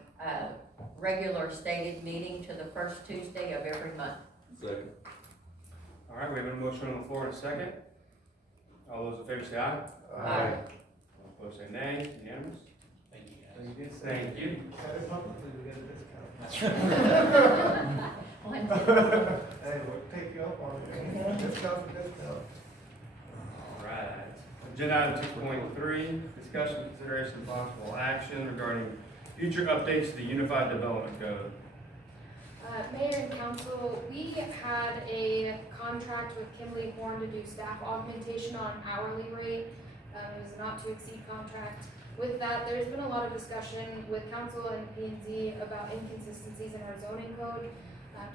regular stated meeting to the first Tuesday of every month. Second. All right, we have a motion on the floor in a second. All those in favor say aye. Aye. All opposed say nay, unanimous. Thank you, So guys. you did say. Thank you. Said it publicly, we get a discount. Hey, we'll take you up on it. Discount for discount. All right, Agenda item 6.3, discussion, consideration, and possible action regarding future updates to the Unified Development Code. Mayor and council, we had a contract with Kimley Horn to do staff augmentation on an hourly rate. It was a not to exceed contract. With that, there's been a lot of discussion with council and P&Z about inconsistencies in our zoning code.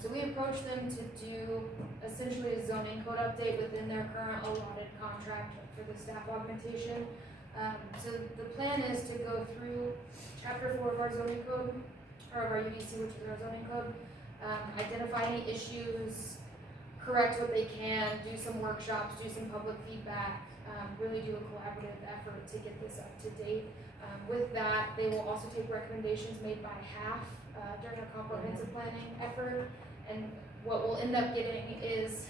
So we approached them to do essentially a zoning code update within their current allotted contract for the staff augmentation. So the plan is to go through chapter 4 of our zoning code, or of our UDC, which is our zoning code, identify any issues, correct what they can, do some workshops, do some public feedback, really do a collaborative effort to get this up to date. With that, they will also take recommendations made by half during a comprehensive planning effort, and what we'll end up getting is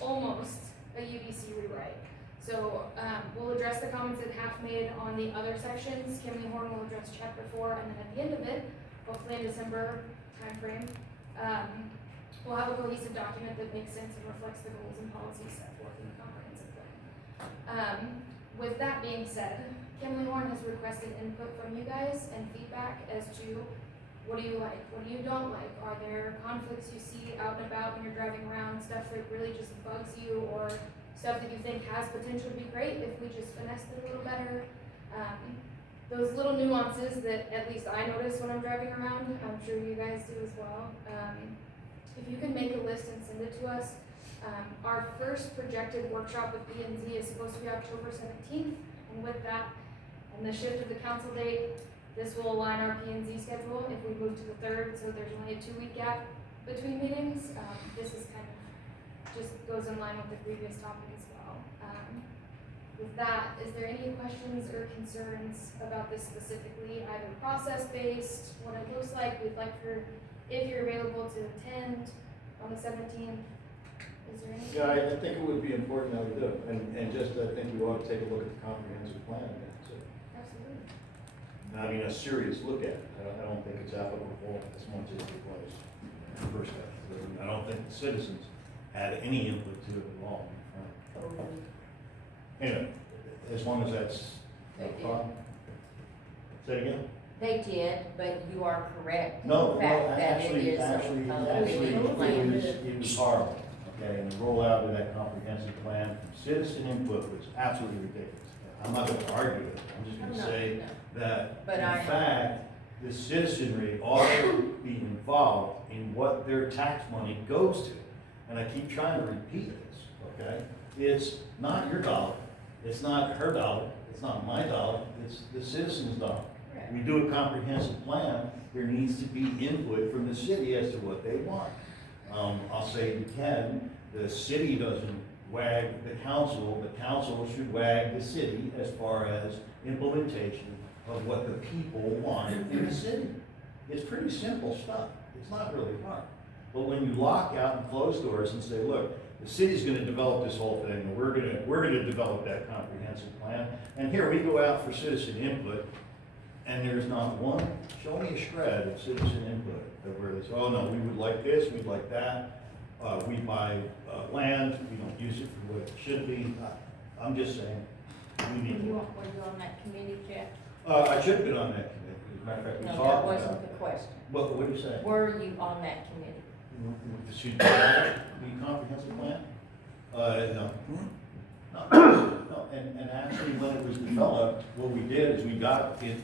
almost a UDC rewrite. So we'll address the comments that half made on the other sections. Kimley Horn will address chapter 4, and then at the end of it, hopefully in December timeframe, we'll have a cohesive document that makes sense and reflects the goals and policies set forth in the comprehensive plan. With that being said, Kimley Horn has requested input from you guys and feedback as to what do you like, what do you don't like, are there conflicts you see out and about when you're driving around, stuff that really just bugs you, or stuff that you think has potential to be great if we just finessed it a little better. Those little nuances that at least I notice when I'm driving around, I'm sure you guys do as well. If you can make a list and send it to us. Our first projected workshop with B&Z is supposed to be October 17th, and with that, and the shift of the council date, this will align our P&Z schedule if we move to the 3rd, so there's only a 2-week gap between meetings. This is kind of just goes in line with the previous topic as well. With that, is there any questions or concerns about this specifically, either process-based, what it looks like? We'd like for, if you're available to attend on the 17th, is there any? Yeah, I think it would be important that we do, and just, I think we ought to take a look at the comprehensive plan again, so. Absolutely. I mean, a serious look at it. I don't think it's applicable as much as it was in the first half. I don't think the citizens had any input to it at all. Anyway, as long as that's They did. fine. Say it again? They did, but you are correct. in No, the fact that actually, it is it was horrible, okay, and the rollout of that comprehensive plan from citizen input was absolutely ridiculous. I'm not gonna argue with it, I'm just gonna say that, But in I- fact, the citizenry ought to be involved in what their tax money goes to. And I keep trying to repeat this, okay? It's not your dollar, it's not her dollar, it's not my dollar, it's the citizens' dollar. We do a comprehensive plan, there needs to be input from the city as to what they want. I'll say it again, the city doesn't wag the council should wag the city as far as implementation of what the people want in the city. It's pretty simple stuff, it's not really hard. But when you lock out and close doors and say, look, the city's gonna develop this whole thing, and we're gonna develop that comprehensive plan, and here we go out for citizen input, and there's not one, show me a shred of citizen input, of where they say, oh no, we would like this, we'd like that, we buy land, we don't use it for what it should be. I'm just saying, we need to. Were you on that committee, Jeff? I should have been on that committee, as a matter of fact, we No, that talked wasn't about the that. question. What do you say? Were you on that committee? Should the comprehensive plan? No. No, and actually, when it was developed, what we did is we got it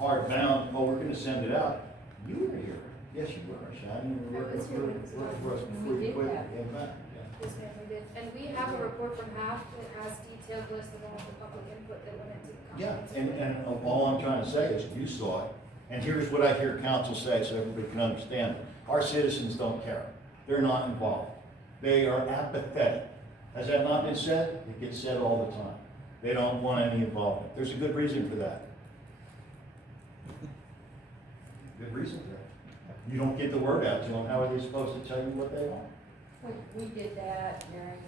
hardbound, oh, we're gonna send it out. You were here. Yes, you were, Shannon. You were I was here when it was working for us done. before We you did quit. that. Came back, yeah. Yes, ma'am, we did. And we have a report from HAF that has detailed list of all the public input that went into the Yeah, comprehensive. and all I'm trying to say is, you saw it, and here's what I hear council say, so everybody can understand. Our citizens don't care. They're not involved. They are apathetic. Has that not been said? It gets said all the time. They don't want any involvement. There's a good reason for that. Good reason for that. You don't get the word out to them, how are they supposed to tell you what they want? We did that during,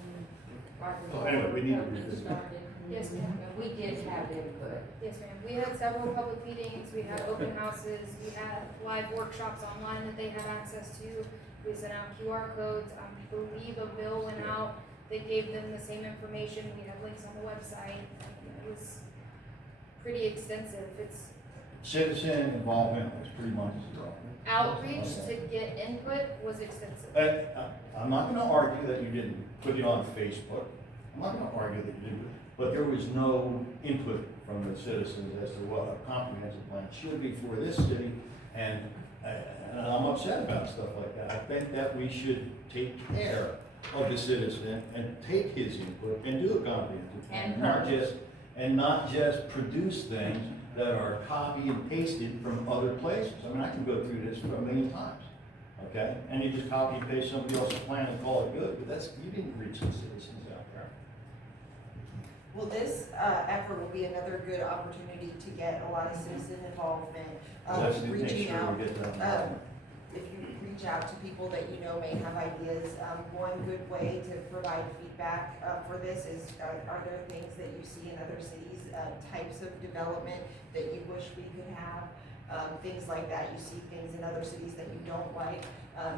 right Oh, before anyway, we need to COVID revisit. started. Yes, ma'am. And we did have input. Yes, ma'am. We had several public meetings, we had open houses, we had live workshops online that they had access to. We sent out QR codes, I believe a bill went out They gave them the same information, we have links on the website, and it was pretty extensive. It's Citizen involvement was pretty much zero. outreach to get input was extensive. I'm not gonna argue that you didn't put it on Facebook. I'm not gonna argue that you didn't, but there was no input from the citizens as to what a comprehensive plan should be for this city. And I'm upset about stuff like that. I think that we should take care of the citizen and take his input and do a comprehensive plan. And Not just produce things that are copy and pasted from other places. I mean, I can go through this for a million times, okay? And you just copy and paste somebody else's plan and call it good, but you didn't reach the citizens out there. Well, this effort will be another good opportunity to get a lot of citizen involvement, Let's make reaching sure out. we get that. If you reach out to people that you know may have ideas, one good way to provide feedback for this is, are there things that you see in other cities, types of development that you wish we could have? Things like that. You see things in other cities that you don't like.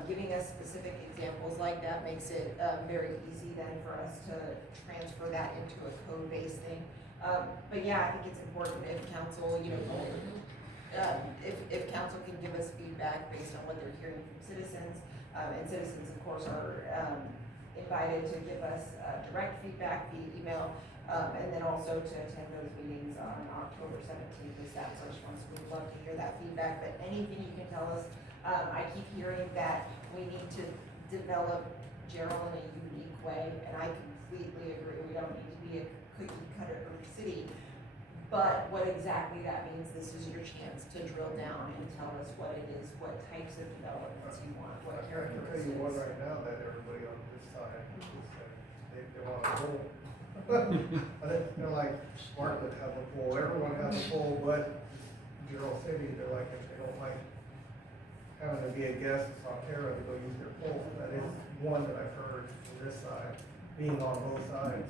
Giving us specific examples like that makes it very easy then for us to transfer that into a code-based thing. But yeah, I think it's important if council, if council can give us feedback based on what they're hearing from citizens, and citizens, of course, are invited to give us direct feedback via email, and then also to attend those meetings on October 17th as that first one. So we'd love to hear that feedback, but anything you can tell us. I keep hearing that we need to develop Jarrell in a unique way, and I completely agree. We don't need to be a cookie cutter city. But what exactly that means, this is your chance to drill down and tell us what it is, what types of developments you want, what I can tell you one characteristics. right now that everybody on this side is that they want a pool. I think they're like, Bartlett has a pool, everyone has a pool, but Jarrell City, they're like, if they don't like having to be a guest in Sonterra to go use their pool, that is one that I've heard from this side, being on both sides.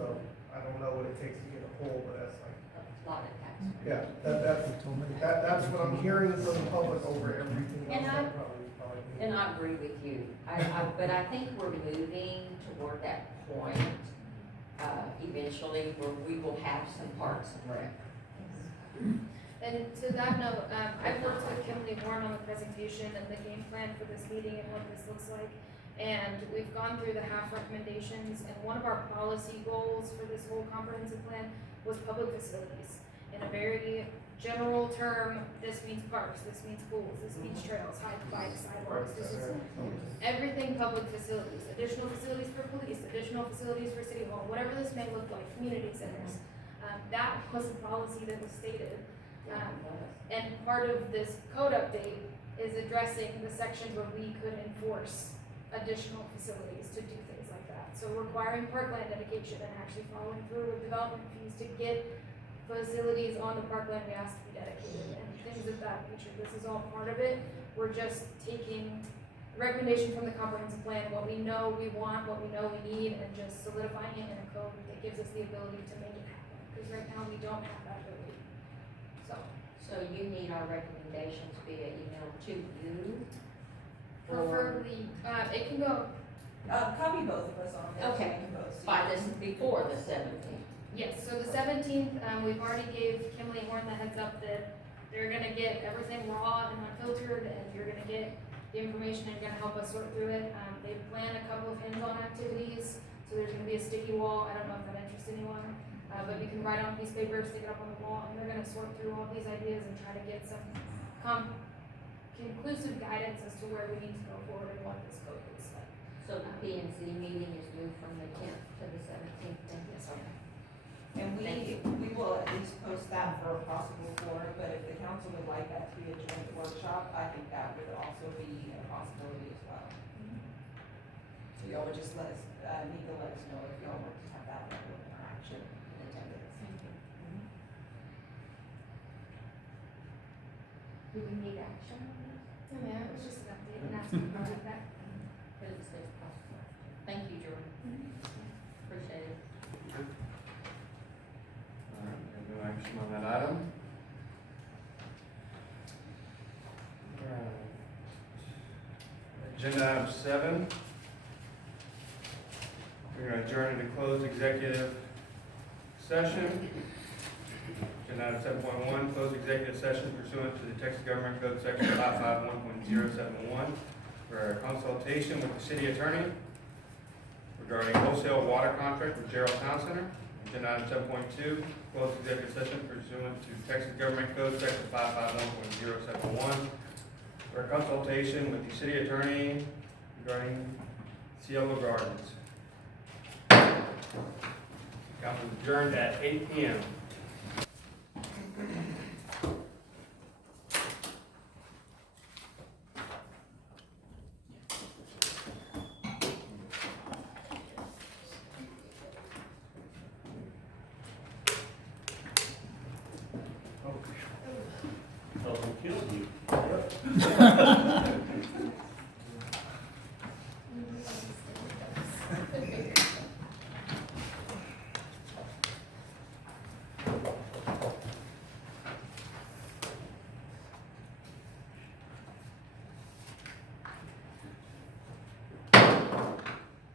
So I don't know what it takes to get a pool, but that's like, A lot of tax. yeah, that's what I'm hearing from the public over everything else. And that probably. And I agree with you, but I think we're moving toward that point, eventually, where we will have some parks and rec. And to that note, I've worked with Kimberly Warren on the presentation and the game plan for this meeting and what this looks like. And we've gone through the half recommendations, and one of our policy goals for this whole comprehensive plan was public facilities. In a very general term, this means parks, this means pools, this means trails, bikes, sidewalks, this is everything public facilities, additional facilities for police, additional facilities for city hall, whatever this may look like, community centers. That was the policy that was stated. And part of this code update is addressing the sections where we could enforce additional facilities to do things like that. So requiring parkland dedication and actually following through with development fees to get facilities on the parkland we asked to be dedicated and things of that nature. This is all part of it. We're just taking recommendation from the comprehensive plan, what we know we want, what we know we need, and just solidifying it in a code that gives us the ability to make it happen. Because right now we don't have that ability. So you need our recommendations via email to you? Preferably, it can go, Copy both of us on there. so Okay. we can both see. By this, before the 17th. yes, so the 17th, we've already gave Kimberly Horn the heads up that they're gonna get everything raw and unfiltered, and you're gonna get the information and gonna help us sort through it. They've planned a couple of hands-on activities, so there's gonna be a sticky wall. I don't know if that interests anyone, but you can write on a piece of paper, stick it up on the wall, and they're gonna sort through all these ideas and try to get some conclusive guidance as to where we need to go forward and what this code looks like. So the P and Z meeting is moved from the 10th to the 17th, then? Yes. Okay. And Thank you. we will at least post that for a possible forum, but if the council would like that to be a joint workshop, I think that would also be a possibility as well. So y'all would just need to let us know if y'all want to have that level of interaction and attendance. Do we need action on this? Yeah, it was just an update and asking about that. Because it says possible. Thank you, Jordan. Appreciate it. All right, we have no action on that item. All right. Agenda item 7. We're gonna adjourn into closed executive session. Agenda item 7.1, closed executive session pursuant to the Texas Government Code section 551.071 for a consultation with the city attorney regarding wholesale water contract with Jarrell Town Center. Agenda item 7.2, closed executive session pursuant to Texas Government Code section 551.071 for a consultation with the city attorney regarding Cielo Gardens. Council adjourned at 8 p.m. Doesn't kill you.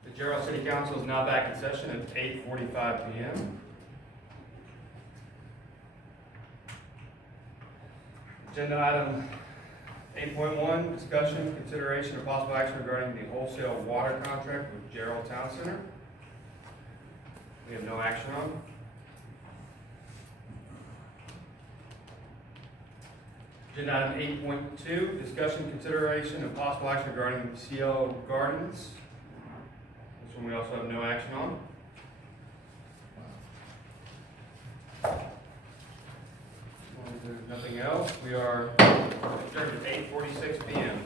The Jarrell City Council is now back in session at 8:45 p.m. Agenda item 8.1, discussion, consideration, of possible action regarding the wholesale water contract with Jarrell Town Center. We have no action on. Agenda item 8.2, discussion, consideration, of possible action regarding Cielo Gardens. This one we also have no action on. If there's nothing else, we are adjourned at 8:46 p.m.